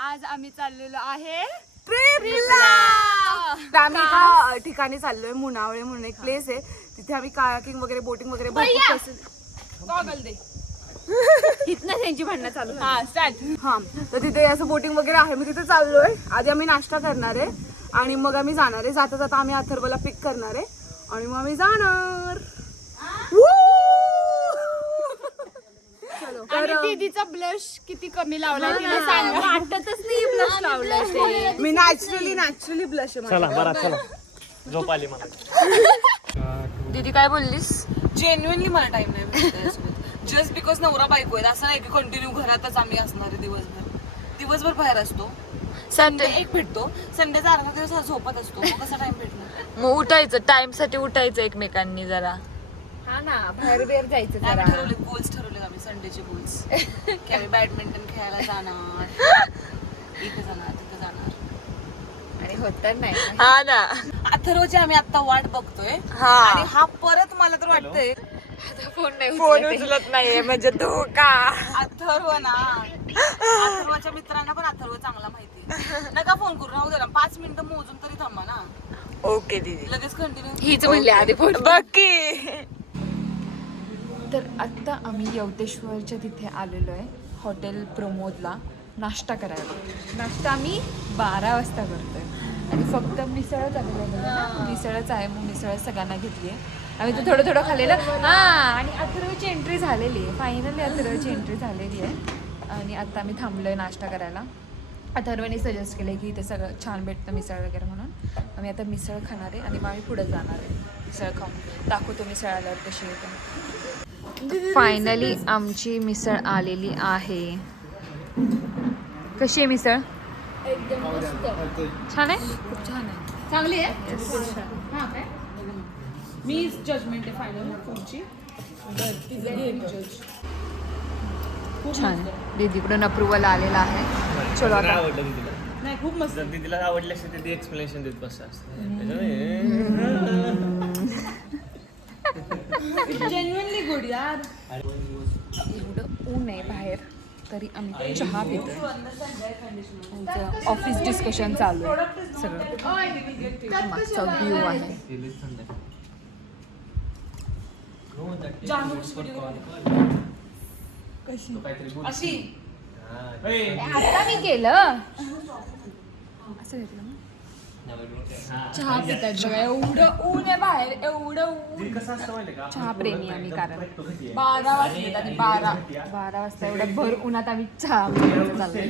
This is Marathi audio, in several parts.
आज आम्ही चाललेलो आहे ट्रिपला. आम्ही एका ठिकाणी चाललोय, मुनावळे म्हणून एक प्लेस आहे. तिथे आम्ही कायाकिंग वगैरे, बोटिंग वगैरे गॉगल दे. इथनं त्यांची भांडणं चालू. हा, तर तिथे असं बोटिंग वगैरे आहे. मी तिथे चाललोय. आधी आम्ही नाश्ता करणार आहे आणि मग आम्ही जाणार आहे. जाता जाता आम्ही अथर्वला पिक करणार आहे आणि मग आम्ही जाणार. आणि दीदीचा ब्लश किती कमी लावलाय तिला सांग. वाटतच नाही ब्लश लावलाय ते. मी नॅचरली ब्लश आहे. चला बरा चला, झोप आली मला. दीदी काय बोललीस? जेन्युअनली मला टाइम नाही जस्ट बिकॉज नवरा बायको आहे. असं नाही की कंटिन्यू घरातच आम्ही असणार आहे. दिवसभर बाहेर असतो. संडे एक भेटतो, संडेचा अर्धा दिवस हा झोपत असतो. मग कसा टाइम भेटणार? मग उठायचं, टाइम साठी उठायचं एकमेकांनी जरा. हा ना, बाहेर बाहेर जायचं जरा. गोल्स ठरवले आम्ही, संडेचे गोल्स की आम्ही बॅडमिंटन खेळायला जाणार, इथे जाणार, तिथे जाणार. आणि होत नाही. हा ना, अथर्वची आम्ही आता वाट बघतोय. हा. आणि हा परत मला तर वाटतंय फोन उचलत नाहीये म्हणजे धोका. अथर्व ना, अथर्वच्या मित्रांना पण अथर्व चांगला माहिती. नका फोन करू, राहू दे ना. 5 मिनिटं मोजून तरी थांबा ना. ओके दीदी, लगेच कंटिन्यू. हीच म्हणली आधी फोन बघ. तर आत्ता आम्ही यवतेश्वरच्या तिथे आलेलो आहे, हॉटेल प्रमोदला नाश्ता करायला. नाश्ता आम्ही 12 वाजता करतोय आणि फक्त मिसळच अवेलेबल आहे. मिसळच आहे, मग मिसळ सगळ्यांना घेतली आहे. आम्ही तर थोडं थोडं खाल्लेलं. हां, आणि अथर्वची एंट्री झालेली आहे. फायनली अथर्वची एंट्री झालेली आहे आणि आत्ता आम्ही थांबलो आहे नाश्ता करायला. अथर्वने सजेस्ट केलं की इथे सगळं छान भेटतं मिसळ वगैरे म्हणून. आम्ही आता मिसळ खाणार आहे आणि मग आम्ही पुढे जाणार आहे. मिसळ खाऊन दाखवतो मिसळ आल्यावर कशी येते. फायनली आमची मिसळ आलेली आहे. कशी आहे मिसळ? एकदम मस्त. छान आहे. खूप छान आहे. चांगली आहे. हां काय, मी जजमेंट आहे फायनल तुमची. छान. दीदीकडून अप्रुव्हल आलेला आहे. चलो आता. आवडलं दीदीला? नाही, खूप मस्त. जर दीदीला आवडली असेल तर ती एक्सप्लेनेशन देत बस. जेन्युअनली गुड यार. एवढं ऊन आहे बाहेर तरी आम्ही चहा पितोय. आमचं ऑफिस डिस्कशन चालू आहे सगळं. मागचा व्ह्यू आहे. अशी आता मी केलं असं घेतलं ना. चहा पितात बघा. एवढं ऊन आहे बाहेर, एवढं ऊन. कसं असतं माहिती का, चहा प्रेमी आम्ही, कारण 12 वाजले आणि 12 वाजता एवढं भर उन्हात आम्ही चहा पितो चाललोय.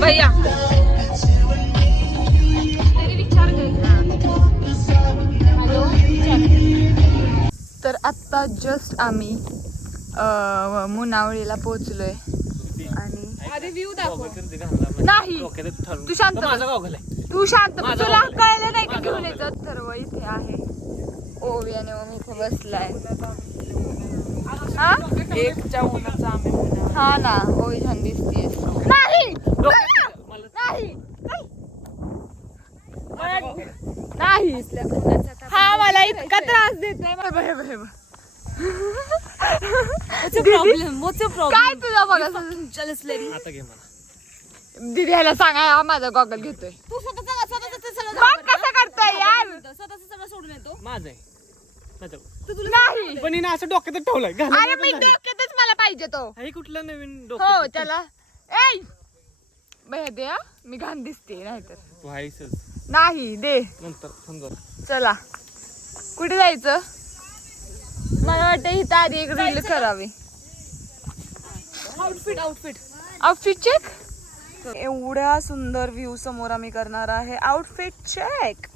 भैया तर आत्ता जस्ट आम्ही मुनावळीला पोहोचलोय आणि आधी व्ह्यू दाखव. नाही, तू शांत बस. माझा गाव गेलाय. तू शांत बस. तुला कळलं नाही का घेऊन यायचं? सर्व इथे आहे. ओवी आणि ओमी इथे बसलाय. हा, एकच्या उन्हाचा आम्ही हा ना, ओवी छान दिसतीये. नाही नाही नाही, हा मला इतका त्रास देतोय. काय तुझा बघा. आता घे मला. दीदी ह्याला सांगा, हा माझा गॉगल घेतोय. तू स्वतःचा मग कसं करतोय यार? सगळं सोडून येतो. माझं आहे. नाही, पण हिने असं डोक्यातच ठेवलंय. अरे मी डोक्यातच मला पाहिजे तो. हे कुठलं नवीन हो डोकं? त्याला ए भैया दे. मी घाण दिसते नाहीतर. तू आहेसच. नाही दे. नंतर समजा. चला, कुठे जायचं? मला वाटतं इथं आधी एक रील करावी. Outfit check. एवढ्या सुंदर व्ह्यू समोर आम्ही करणार आहे आउटफिट चेक.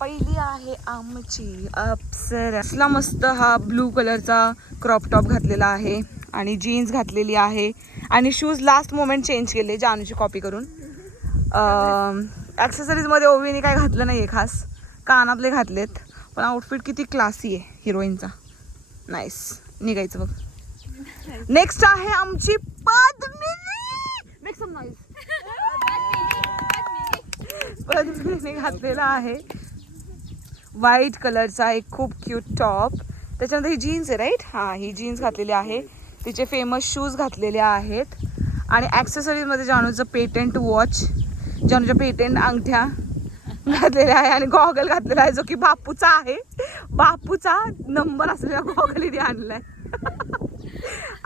पहिली आहे आमची अप्सरा. मस्त हा ब्लू कलरचा क्रॉप टॉप घातलेला आहे आणि जीन्स घातलेली आहे आणि शूज लास्ट मोमेंट चेंज केले जानूची कॉपी करून. ॲक्सेसरीजमध्ये ओवीने काय घातलं नाही आहे खास, कानातले घातलेत. पण आउटफिट किती क्लासी आहे हिरोईनचा. नाईस. निघायचं बघ. नेक्स्ट आहे आमची पद्मिनी. Make some noise. पद्मिनीने घातलेला आहे व्हाईट कलरचा एक खूप क्यूट टॉप. त्याच्यानंतर ही जीन्स आहे राईट. हां, ही जीन्स घातलेली आहे. तिचे फेमस शूज घातलेले आहेत. आणि ॲक्सेसरीजमध्ये जानूचं पेटंट वॉच, जानूच्या पेटंट अंगठ्या घातलेल्या आहे आणि गॉगल घातलेला आहे जो की बापूचा आहे. बापूचा नंबर असलेला गॉगल इथे आणलाय.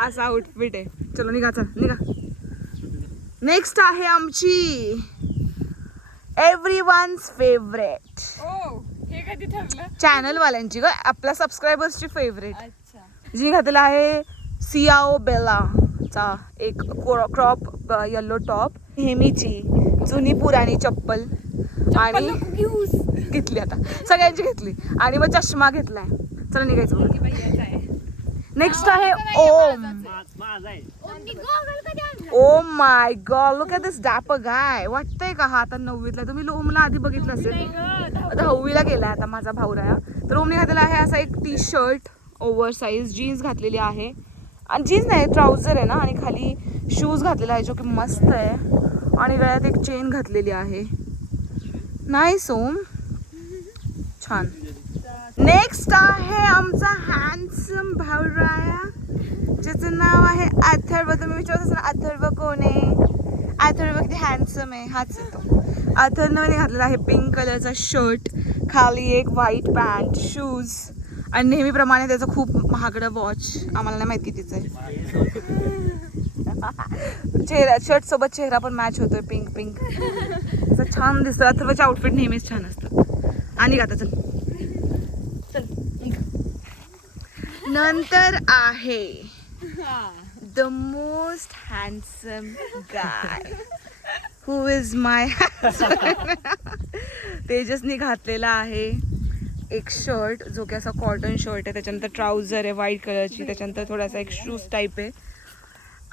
असा आउटफिट आहे. चलो निघा, चल निघा. नेक्स्ट आहे आमची एव्हरीवन्स फेवरेट हे कधी ठरलं? चॅनलवाल्यांची ग, आपल्या सबस्क्रायबर्सची फेवरेट, अच्छा. जी घातलेला आहे सियाओ बेलाचा एक क्रॉप येलो टॉप. नेहमीची जुनी पुराणी चप्पल आणि घेतली आता सगळ्यांची घेतली. आणि मग चष्मा घेतलाय. चला निघायचं. नेक्स्ट आहे Om. Oh my god, look at this dapper guy. वाटतंय का हा आता 9वीतला? तुम्ही ओमला आधी बघितलं असेल, 10वीला गेलाय आता माझा भाऊ राया. तर ओमने घातलेला आहे असा एक T shirt, oversize jeans घातलेली आहे. आणि जीन्स नाही, ट्राउझर आहे ना. आणि खाली शूज घातलेला आहे जो की मस्त आहे. आणि गळ्यात एक चेन घातलेली आहे. नाईस ओम, छान. नेक्स्ट आहे आमचा हँडसम भाऊराया, ज्याचं नाव आहे अथर्व. तुम्ही विचारत असाल अथर्व कोण आहे? अथर्व किती हँडसम आहे, हाच येतो. अथर्वने घातलेला आहे पिंक कलरचा शर्ट, खाली एक व्हाईट पॅन्ट, शूज आणि नेहमीप्रमाणे त्याचं खूप महागडं वॉच. आम्हाला नाही माहिती कितीचं आहे. चेहरा शर्ट सोबत चेहरा पण मॅच होतोय, पिंक पिंक. असं छान दिसतं. अथर्वचे आउटफिट नेहमीच छान असतात. आणि आता चल चल. नंतर आहे the most handsome guy who is my तेजसनी घातलेला आहे एक शर्ट जो की असा कॉटन शर्ट आहे. त्याच्यानंतर ट्राउझर आहे व्हाईट कलरची. त्याच्यानंतर थोडासा एक शूज टाईप आहे.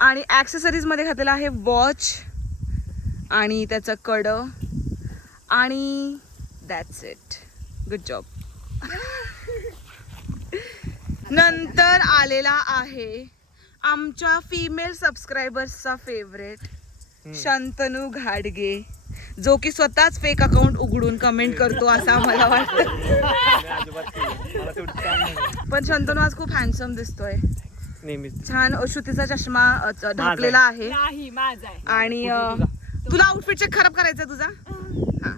आणि ॲक्सेसरीजमध्ये घातलेला आहे वॉच आणि त्याचं कडं. आणि दॅट्स इट. Good job. नंतर आलेला आहे आमच्या फिमेल सबस्क्रायबर्सचा फेवरेट शंतनू घाडगे, जो की स्वतःच फेक अकाउंट उघडून कमेंट करतो असं आम्हाला वाटतं. पण शंतनू आज खूप हँडसम दिसतोय. छान श्रुतीचा चष्मा ढाकलेला आहे. आणि तुला आउटफिट चेक खराब करायचा तुझा. हा,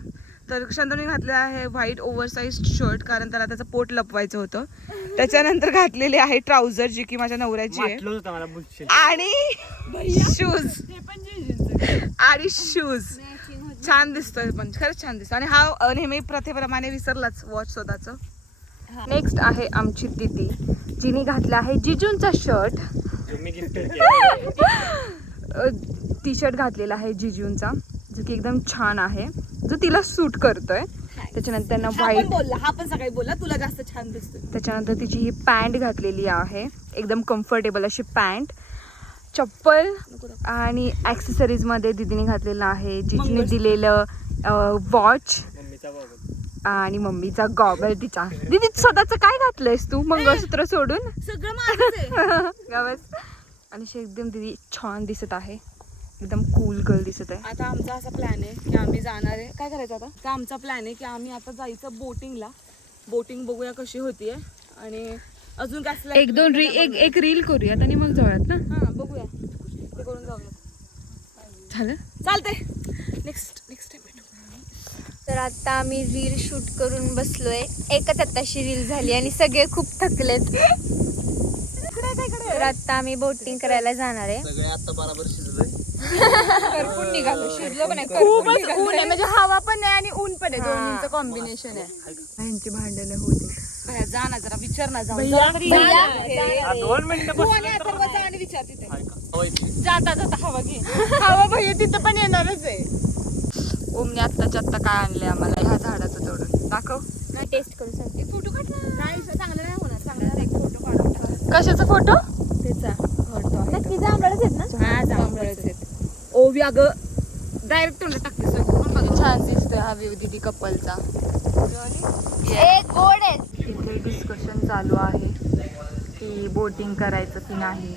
तर शंतनूने घातलेला आहे व्हाईट ओव्हरसाइज शर्ट, कारण त्याला त्याचं पोट लपवायचं होतं. त्याच्यानंतर घातलेली आहे ट्राउझर जी की माझ्या नवऱ्याची आहे. आणि शूज छान दिसतोय, पण खरंच छान दिसतो. आणि हा नेहमी प्रथेप्रमाणे विसरलाच वॉच स्वतःचं. नेक्स्ट आहे आमची दिदी, जिने घातला आहे जिजूंचा शर्ट. टी शर्ट घातलेला आहे जिजूंचा जो की एकदम छान आहे, जो तिला सूट करतोय. त्याच्यानंतर ना व्हाईट बोलला, हा पण सकाळी बोलला तुला जास्त छान दिसतोय. त्याच्यानंतर तिची ही पॅन्ट घातलेली आहे, एकदम कम्फर्टेबल अशी पॅन्ट, चप्पल. आणि ॲक्सेसरीजमध्ये दिदीने घातलेलं आहे जिजीने दिलेलं वॉच आणि मम्मीचा गॉगल. तिचा दीदी स्वतःचं काय घातलंयस तू मंगळसूत्र सोडून? सगळं माझं. आणि एकदम दीदी छान दिसत आहे, एकदम कूल गर्ल दिसत आहे. आता आमचा असा प्लॅन आहे की आम्ही जाणार आहे. काय करायचं आता? तर आमचा प्लॅन आहे की आम्ही आता जायचं बोटिंगला. बोटिंग बघूया कशी होतीये. आणि अजून काय एक रील करूयात आणि मग जाऊयात ना. हां बघूया, ते करून जाऊयात. झालं, चालतंय. नेक्स्ट टाइम भेटू. तर आता आम्ही रील शूट करून बसलोय. एकच आताशी रील झाली आणि सगळे खूप थकलेत. तर आता आम्ही बोटिंग करायला जाणार आहे. सगळे आता बरोबर शिजलंय. करपून निघालो, शिरलो पण नाही. खूपच ऊन आहे, म्हणजे हवा पण नाही आणि ऊन पण आहे, दोन्हीचं कॉम्बिनेशन आहे. यांची भांडणं होते. भैया जा ना, जरा विचार ना. जाऊन 2 मिनिटं आणि विचार तिथे. जाता जाता हवा घे. हवा भैया तिथं पण येणारच आहे. ओमने आत्ताच्या आत्ता काय आणले आम्हाला ह्या झाडाचं तोडून दाखव. टेस्ट करू सांगते. फोटो काढ ना. नाही चांगलं नाही होणार. चांगला एक फोटो काढून टाक. कशाचा फोटो? त्याचा नक्की जांभळच आहेत ना? हा जांभळच आहेत. ओवी अगं डायरेक्ट तोंड टाकते. छान दिसतोय हा व्ह्यू दीदी कपलचा. एक गोड आहेत. इथे डिस्कशन चालू आहे की बोटिंग करायचं की नाही,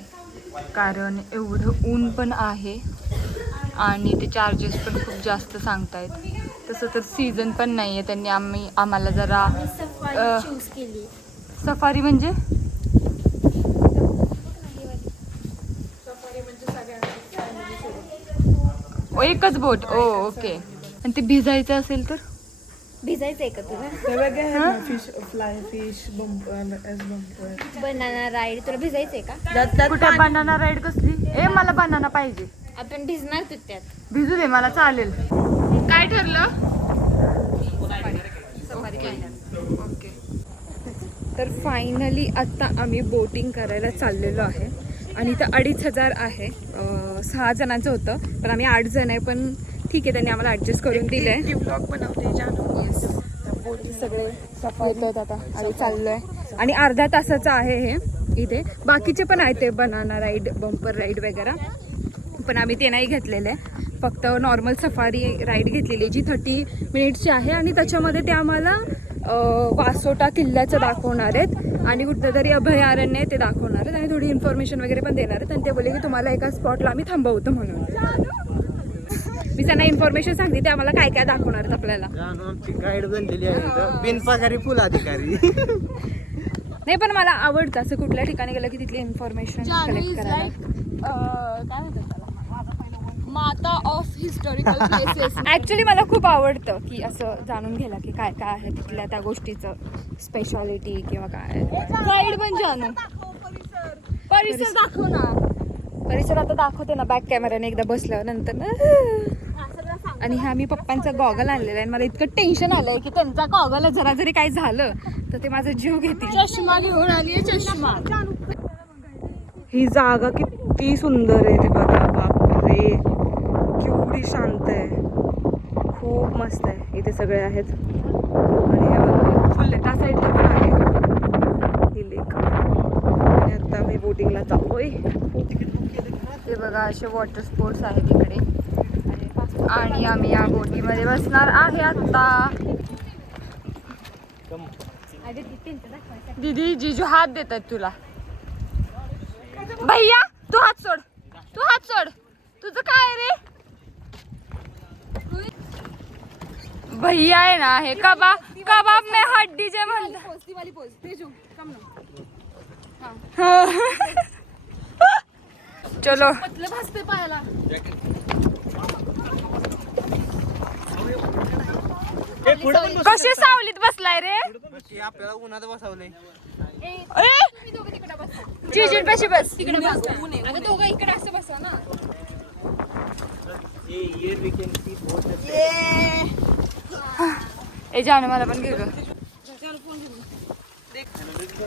कारण एवढं ऊन पण आहे आणि ते चार्जेस पण खूप जास्त सांगतायत. तसं तर सीझन पण नाहीये, त्यांनी आम्हाला जरा चूज केली. सफारी म्हणजे एकच बोट. ओ ओके. आणि ते भिजायचं असेल तर भिजायचंय का तुला? बनाना राईड तुला भिजायचंय का? कुठे बनाना राईड कसली? मला बनाना पाहिजे. आपण भिजणार तू त्यात. भिजू दे, मला चालेल. काय ठरलं? ओके. तर फायनली आता आम्ही बोटिंग करायला चाललेलो आहे आणि इथं 2500 आहे. 6 जणांचं होतं पण आम्ही 8 जण आहे, पण ठीक आहे, त्यांनी आम्हाला ॲडजस्ट करून दिलंय. ब्लॉग बनवते सगळे सफा येतात आता आणि चाललोय. आणि अर्ध्या तासाचं आहे हे इथे. बाकीचे पण आहेत ते बनाना राईड, बंपर राईड वगैरे, पण आम्ही ते नाही घेतलेले. फक्त नॉर्मल सफारी राईड घेतलेली जी 30 मिनिट्सची आहे आणि त्याच्यामध्ये ते आम्हाला वासोटा किल्ल्याचं दाखवणार आहेत आणि कुठलं तरी अभयारण्य ते दाखवणार आहेत आणि थोडी इन्फॉर्मेशन वगैरे पण देणार आहेत. आणि ते बोलले की तुम्हाला एका स्पॉटला आम्ही थांबवतो म्हणून. मी त्यांना इन्फॉर्मेशन सांगते ते आम्हाला काय काय दाखवणार आहेत आपल्याला. आमची गाईड बनलेली आहे, बिनपगारी फुल अधिकारी. नाही पण मला आवडतं असं कुठल्या ठिकाणी गेलं की तिथली इन्फॉर्मेशन कलेक्ट करायला. काय म्हणतात त्याला, माता ऑफ हिस्टॉरिकल प्लेसेस. ऍक्च्युली मला खूप आवडतं की असं जाणून घ्यायला की काय काय आहे तिथल्या त्या गोष्टीचं स्पेशालिटी किंवा काय. गाईड पण जानू परिसर दाखव ना. परिसर आता दाखवते ना बॅक कॅमेराने एकदा बसल्यावर नंतर ना. आणि हा मी पप्पांचा गॉगल आणलेला आहे. मला इतकं टेन्शन आलंय की त्यांचा गॉगल जरा जरी काही झालं तर ते माझा जीव घेतील. चष्मा घेऊन आली, चष्मा. ही जागा किती सुंदर आहे रे बघा. बापरे, केवढी शांत आहे, खूप मस्त आहे. इथे सगळे आहेत आणि फुल त्या साईडला पण आहे ही लेक. आणि आता मी बोटिंगला जातोय. हे बघा असे वॉटर स्पोर्ट्स आहेत इकडे आणि आम्ही या बोटीमध्ये बसणार आहे आता. दीदी जीजू हात देतात तुला. भैया तू हात सोड, तू हात सोड. तुझं काय रे? भैया आहे ना हे कबाब में हड्डी जे म्हणतात. चलो कसे सावलीत बसलाय रे? आपल्याला उन्हात बसवलंय. जीजून पाशी बस. तिकडे बस. अगं दोघं इकडे असं बसा ना. ए जानू मला पण घे ग.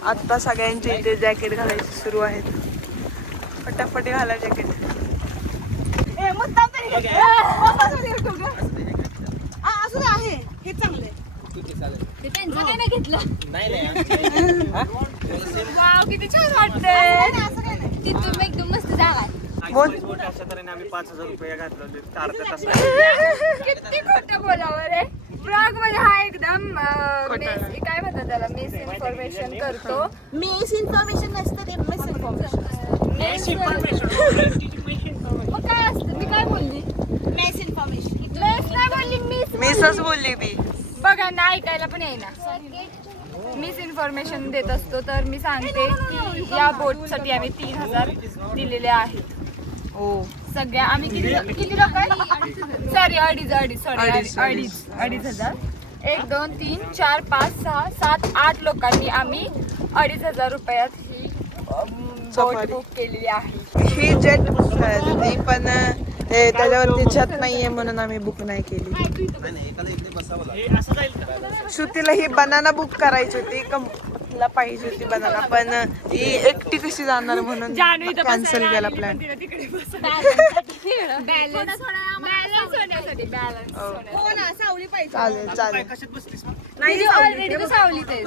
आता सगळ्यांचे इथे जॅकेट घालायचे सुरू आहेत. फटाफट घाला जॅकेट. आहे हे चांगलं आहे. ते त्यांचं काय नाही घेतलं. वाव किती छान वाटतंय. तिथून एकदम मस्त जागा आहे. अशा तऱ्हेने आम्ही 5000 रुपये घातले अर्ध्या तासात. किती खोटं बोलावं रे. ब्लॉग मध्ये हा एकदम काय म्हणतात त्याला, मिस इन्फॉर्मेशन करतो. मिस इन्फॉर्मेशन नसतं ते, मिस इन्फॉर्मेशन. मग काय असतं? मी काय बोलली? Miss information. मिस नाही बोलली, मिस मिसच बोलली ती. बघा ना, ऐकायला पण येईना. मिस इन्फॉर्मेशन देत असतो. तर मी सांगते की या बोटसाठी आम्ही 3000 दिलेले आहेत. हो, सगळ्या आम्ही किती लोक आहे? सॉरी अडीच 2,500. 1 2 3 4 5 6 7 8 लोकांनी आम्ही 2,500 रुपयात ही बोट सफारी बुक केलेली आहे. ही जेट ती पण त्याच्यावरती छत नाहीये म्हणून आम्ही बुक नाही केली. श्रुतीला ही बनाना बुक करायची होती, तिला पाहिजे होती बनाना, पण ती एकटी कशी जाणार म्हणून कॅन्सल केला प्लॅन. चालेल चालेल. नाही ऑलरेडी तू सावलीत आहेस.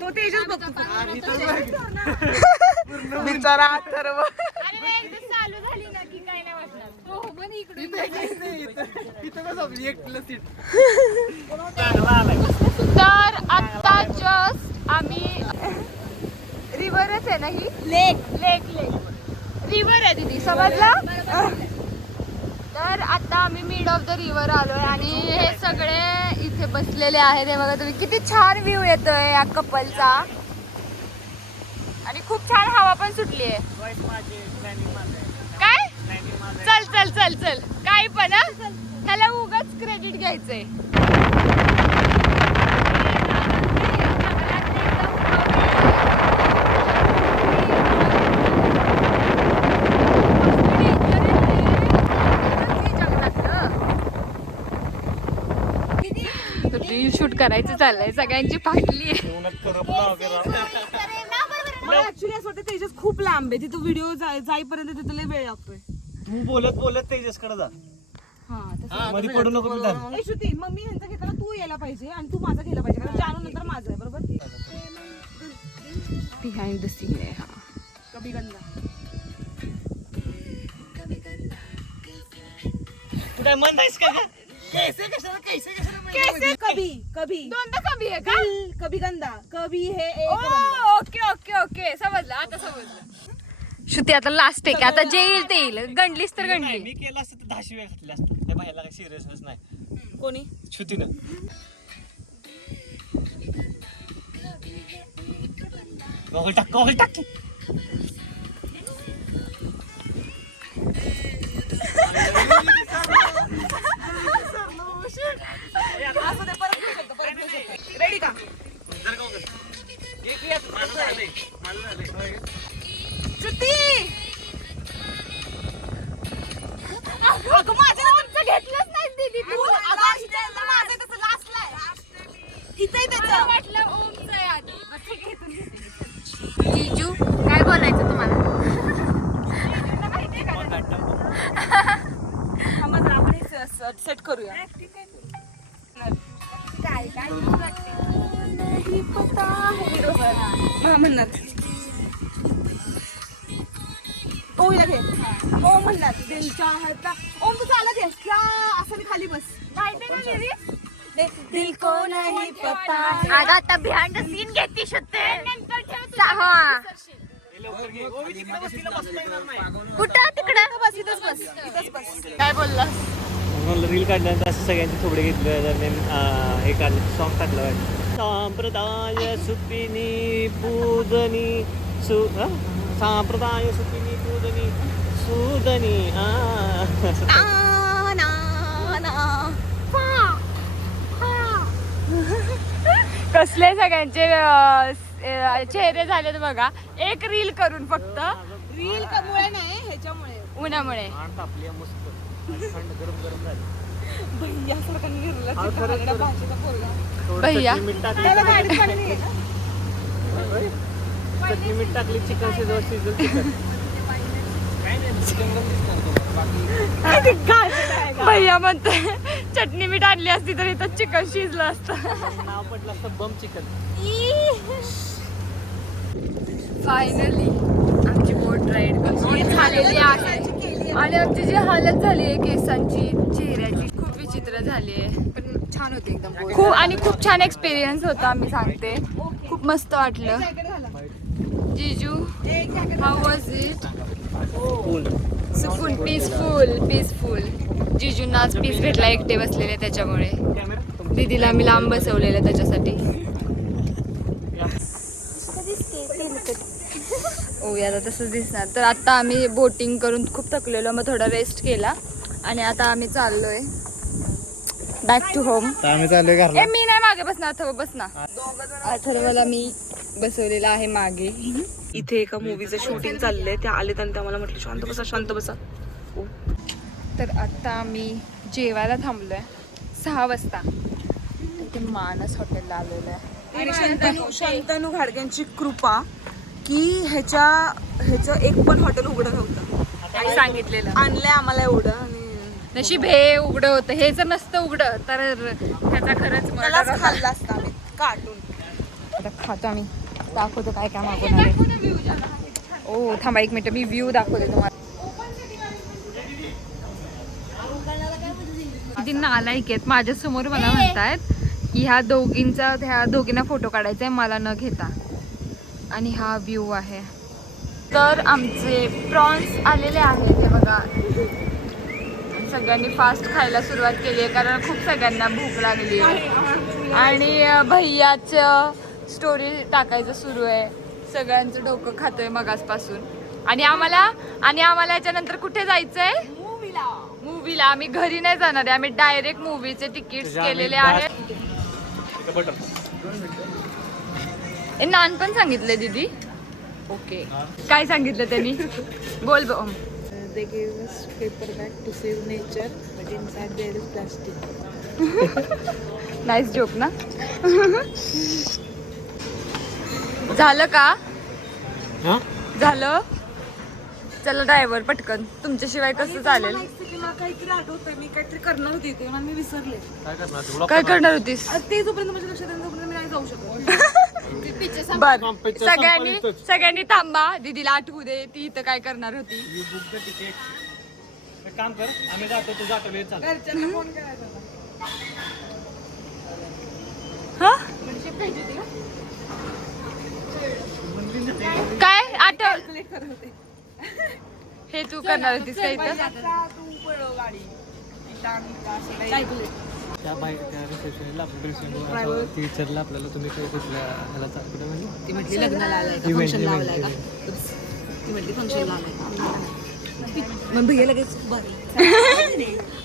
तो तेजच बघतो बिचारा अथर्व. चालू झाली ना की काय नाही वाटणार. हो पण इकडे तर आता जस्ट आम्ही रिव्हरच आहे ना ही, लेक रिव्हर आहे दीदी, समजला? तर तर आता आम्ही मिड ऑफ द रिव्हर आलोय आणि हे सगळे इथे बसलेले आहेत. हे बघा तुम्ही किती छान व्ह्यू येतोय या कपलचा आणि खूप छान हवा पण सुटली आहे. काय चल चल चल चल काही पण ह्याला उगाच क्रेडिट घ्यायचंय. रील शूट करायचं चाललंय सगळ्यांची फाटली आहे. मला ऍक्च्युली असं वाटतं तेजस खूप लांब आहे. तिथं व्हिडिओ जाईपर्यंत तिथं लय वेळ लागतोय. तू बोलत बोलत तेजसकडे जा. मध्ये पडू नको मी जाण. ए श्रुती मग मी ह्यांचा घेताना तू यायला पाहिजे आणि तू माझा घ्यायला पाहिजे कारण जानू नंतर माझं आहे बरोबर. बिहाइंड द सीन आहे हा. कभी गंदा तू काय मन नाहीस का? कैसे कभी कभी दोनदा कमी आहे का? कभी गंदा कभी हे एक ओके ओके ओके समजलं आता समजलं. श्रुती आता लास्ट आहे की आता जे येईल ते येईल. गंडलीस तर गंडली. मी केलं असतं तर 10 वेळ घातले असतं. त्या बाहेरला काही सिरियसनेस नाही. कोणी श्रुतीनं गॉगल टाक रेडी का श्रुती अगं माझ्या घेतलंच नाही दीदी तू. माझं तसं लास्टला आहे इथे त्याचं वाटलं ओमचं आहे आधी. बस ठीक आहे, इथून घेते. जीजू काय बोलायचं तुम्हाला? आपण सेट करूया. म्हणणार ओ घे ओ म्हणणार दिलच्या हातला ओम तू चालत ये क्या असं मी खाली बस दिल को नहीं पता. अगं आता बिहाइंड द सीन घेते शुद्ध कुठं तिकडं बस इथंच बस इथंच बस. काय बोललास? रील काढल्यानंतर असं सगळ्यांचे थोडे घेतलं दरम्यान हे काढलं सॉन्ग काढलं. संप्रदाय सुपिनी पूजनी संप्रदाय सुपिनी पूजनी सुदनी कसले सगळ्यांचे चेहरे झालेत बघा. एक रील करून फक्त रील कमुळे नाही ह्याच्यामुळे उन्हामुळे. तापली मस्त थंड गरम गरम झाली. भैयासारखा निर्ला भाषेचा पोरगा भैया मीठ टाकली त्याला गाडीत पाणी आहे ना? चटणी मीठ टाकली चिकन शिजवलं चिकन भैया म्हणतोय चटणी मीठ आणली असती तर इथं चिकन शिजलं असतं. नाव पडलं असतं बम चिकन. फायनली आमची बोट राईड कंप्लीट झालेली आहे आणि आमची जी हालत झाली आहे केसांची चेहऱ्याची खूप विचित्र झाली आहे पण छान होती एकदम खूप आणि खूप छान एक्सपिरियन्स होता. मी सांगते खूप मस्त वाटलं. जीजू हाऊ वॉज इट? सुकून पीसफुल. जीजूंना आज पीस भेटला एकटे बसलेले त्याच्यामुळे. दीदीला मी लांब बसवलेलं त्याच्यासाठी. ओ आता तसंच दिसणार. तर आता आम्ही बोटिंग करून खूप थकलेलो मग थोडा रेस्ट केला आणि आता आम्ही चाललोय बॅक टू होम. आम्ही चाललोय घरला. मी नाही मागे बसणार अथर्व बसणार. अथर्वला मी बसवलेला आहे मागे. इथे एका मूवीचं शूटिंग चाललंय. त्या आलेत आणि त्या मला म्हटलं शांत बसा. तर आता आम्ही जेवायला थांबलोय 6 वाजता. इथे मानस हॉटेलला आलेलो आहे. आणि शंतनू घाडग्यांची कृपा की ह्याचं एक पण हॉटेल उघडं नव्हतं. सांगितलेलं आणलंय आम्हाला एवढं आणि नशीब हे उघडं होतं. हे जर नसतं उघडं तर त्याचा खरंच त्यालाच खाल्लं असतं आम्ही काटून. आता खातो आम्ही. दाखवतो काय काय मागवणार आहे. ओ थांबा 1 मिनिट मी व्ह्यू दाखवते तुम्हाला. किती नालायक आहेत. माझ्या समोर मला म्हणतायत की ह्या दोघींना फोटो काढायचा आहे मला न घेता. आणि हा व्ह्यू आहे. तर आमचे प्रॉन्स आलेले आहेत हे बघा. सगळ्यांनी फास्ट खायला सुरुवात केली आहे कारण खूप सगळ्यांना भूक लागली आहे. आणि भैयाचं स्टोरी टाकायचं सुरू आहे. सगळ्यांचं डोकं खातोय मगासपासून. आणि आम्हाला याच्यानंतर कुठे जायचंय? मूवीला. आम्ही घरी नाही जाणार आहे, आम्ही डायरेक्ट मूवीचे तिकीट्स केलेले आहेत. नान पण सांगितले दीदी. ओके, काय सांगितलं त्यांनी? बोल बोल. They gave us paper bag to save nature, but inside there is plastic. Nice joke ना. झालं का? झालं. चला ड्रायव्हर पटकन, तुमच्याशिवाय कसं चालेल? मला काहीतरी आठवतंय, मी काहीतरी करणार होती ते मी विसरले. काय करणार होतीस? ते जोपर्यंत माझ्या लक्षात येईल तोपर्यंत मी नाही जाऊ शकत. बर, सगळ्यांनी थांबा. दीदीला आठवू दे ती इथं काय करणार होती. काम कर, आम्ही जातो, तू जातो, वेळ चाल. घरच्यांना फोन करायचा होता. हा? काय आठव? Calculate करत होते. हे तू करणार होतीस का इथं? तू पळव गाडी. इथं आणि इथं असं calculate. त्या रिसेप्शनला विचारलं आपल्याला तुम्ही काय कुठल्या ह्याला कुठे म्हणजे ती म्हटली लग्नाला आलाय का, फंक्शन लावलाय का? ती म्हटली फंक्शन लावलाय का? मग भैया लगेच बरं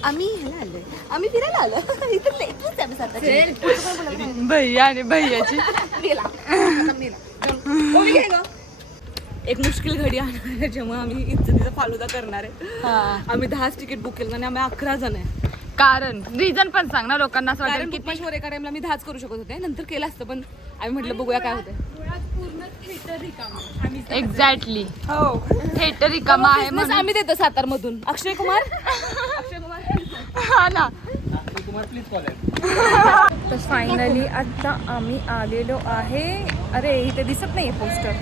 आम्ही ह्याला आलोय, आम्ही फिरायला आलो इथं लेटच आहे सात. भैया आणि भैयाची एक मुश्किल घडी आणणार जेव्हा आम्ही इज्जतीचा फालुदा करणार आहे. आम्ही 10 तिकीट बुक केलं आणि आम्ही 11 जण आहे. कारण रिझन पण सांग ना लोकांना, असं वाटेल की बुकमाईशवर एका टाइमला मी 10 करू शकत होते, नंतर केलं असतं पण आम्ही म्हटलं बघूया काय होतं. एक्झॅक्टली हो थिएटर रिकामा आहे Business म्हणून. आम्ही देतो सातार मधून. अक्षय कुमार हा ना. तुम्हाला प्लीज कॉल आहे. तर फायनली आता आम्ही आलेलो आहे. अरे इथे दिसत नाहीये पोस्टर.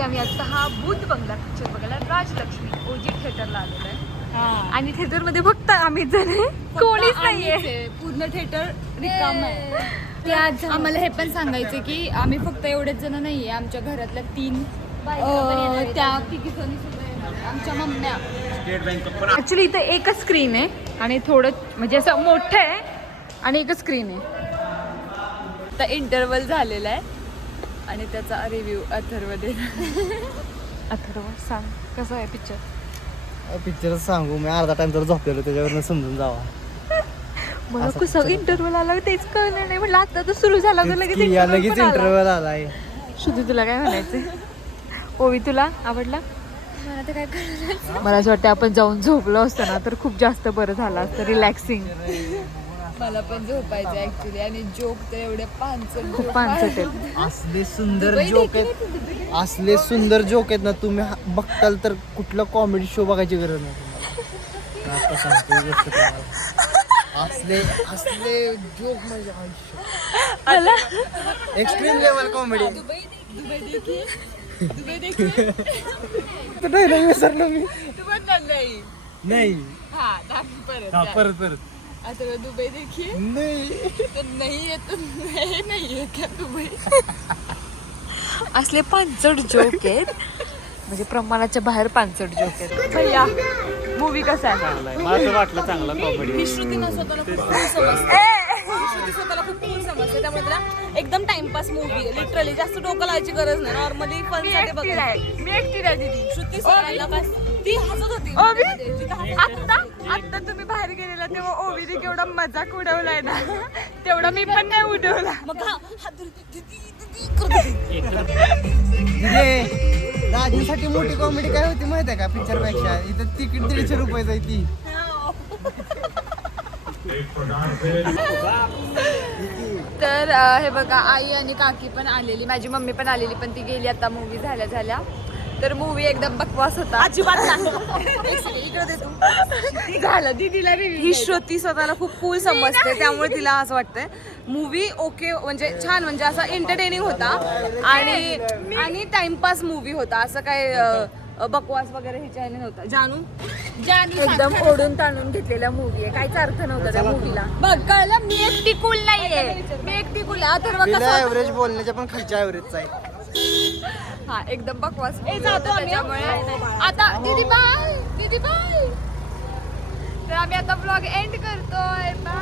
आम्ही आता हा बुध बंगला पिक्चर बघायला राजलक्ष्मी ओजी थिएटरला आलेलो आहे. आणि थिएटर मध्ये फक्त आम्ही जण आहे, कोणीच नाहीये. पूर्ण थिएटर रिकाम आहे. आम्हाला हे पण सांगायचं की आम्ही फक्त एवढेच जण नाहीये, आमच्या घरातल्या 3 त्या तिघी जणी सुद्धा येणार आहेत. आमच्या मम्म्या. ऍक्च्युली इथं एकच स्क्रीन आहे आणि थोडं म्हणजे असं मोठं आहे आणि एकच स्क्रीन आहे. तर इंटरव्हल झालेला आहे आणि त्याचा रिव्ह्यू अथर्व दे. अथर्व सांग कसं आहे पिक्चर? पिक्चर सांगू मी अर्धा टाइम तर झोपलेलो, त्याच्यावरनं समजून जावा. मला कसं इंटरव्हल आला तेच कळलं नाही. म्हटलं आता तर सुरू झाला तर लगेच इंटरव्ह्यू आलाय. शुद्धी तुला काय म्हणायचंय? ओवी तुला आवडला? मला तर काय कळलं. मला असं वाटतं आपण जाऊन झोपलो असतो ना तर खूप जास्त बरं झालं असतं, रिलॅक्सिंग. मला पण झोपायचं ऍक्च्युली. आणि जोक तर एवढे खूप पांचट आहेत. असले सुंदर जोक आहेत, असले सुंदर जोक आहेत ना, तुम्ही बघताल तर कुठला कॉमेडी शो बघायची गरज नाही. आता सांगतो ही गोष्ट तुम्हाला. असले जोक म्हणजे एक्स्ट्रीम लेवल कॉमेडी. नाही विसरलो मी. नाही परत आता दुबई देखील नाही. तर नाही येत, नाही येत का दुबई? असले पांचट जोक आहेत, म्हणजे प्रमाणाच्या बाहेर पांचट जोक आहेत. भैया मूवी कसा आहे? मला तर वाटलं चांगला कॉमेडी. श्रुतीनं स्वतःला खूप cool समजते. श्रुती स्वतःला खूप cool समजते, त्यामुळे त्याला एकदम टाइमपास मूवी आहे. लिटरली जास्त डोकं लावायची गरज नाही. नॉर्मली फन साठी बघायला. मी एकटी आहे दीदी. श्रुती स्वतःला बस ती हसत होती. आता तुम्ही बाहेर गेलेला तेव्हा ओवीने केवढा मजाक उडवलाय ना, तेवढा मी पण नाही उडवला. मग हात दीदी करत होती. राजूसाठी मोठी कॉमेडी काय होती माहिती आहे का पिक्चर पेक्षा? इथं तिकीट 150 रुपयाचं आहे ती. तर हे बघा, आई आणि काकी पण आलेली, माझी मम्मी पण आलेली, पण ती गेली आता मूवी झाल्या. तर मूवी एकदम बकवास होता. अजिबात नाही. इकडे दे तू. झालं दीदीला ही श्रुती स्वतःला खूप कूल समजते, त्यामुळे तिला असं वाटतंय मूवी ओके, म्हणजे छान, म्हणजे असा एंटरटेनिंग होता आणि टाइमपास मूवी होता. असं काय बकवास वगैरे ह्याच्याने नव्हता. जानू एकदम ओढून ताणून घेतलेला मूवी आहे, काहीच अर्थ नव्हता त्या मूवीला. बघ कळलं, मी एकटी कूल नाहीये, मी एकटी कूल आहे. अथर्व कसं ॲव्हरेज बोलण्याच्या पण खालच्या ॲव्हरेजचा आहे. हा एकदम बकवास. त्याच्यामुळे आता दीदी बाय. तर आम्ही आता ब्लॉग एंड करतोय. बाय.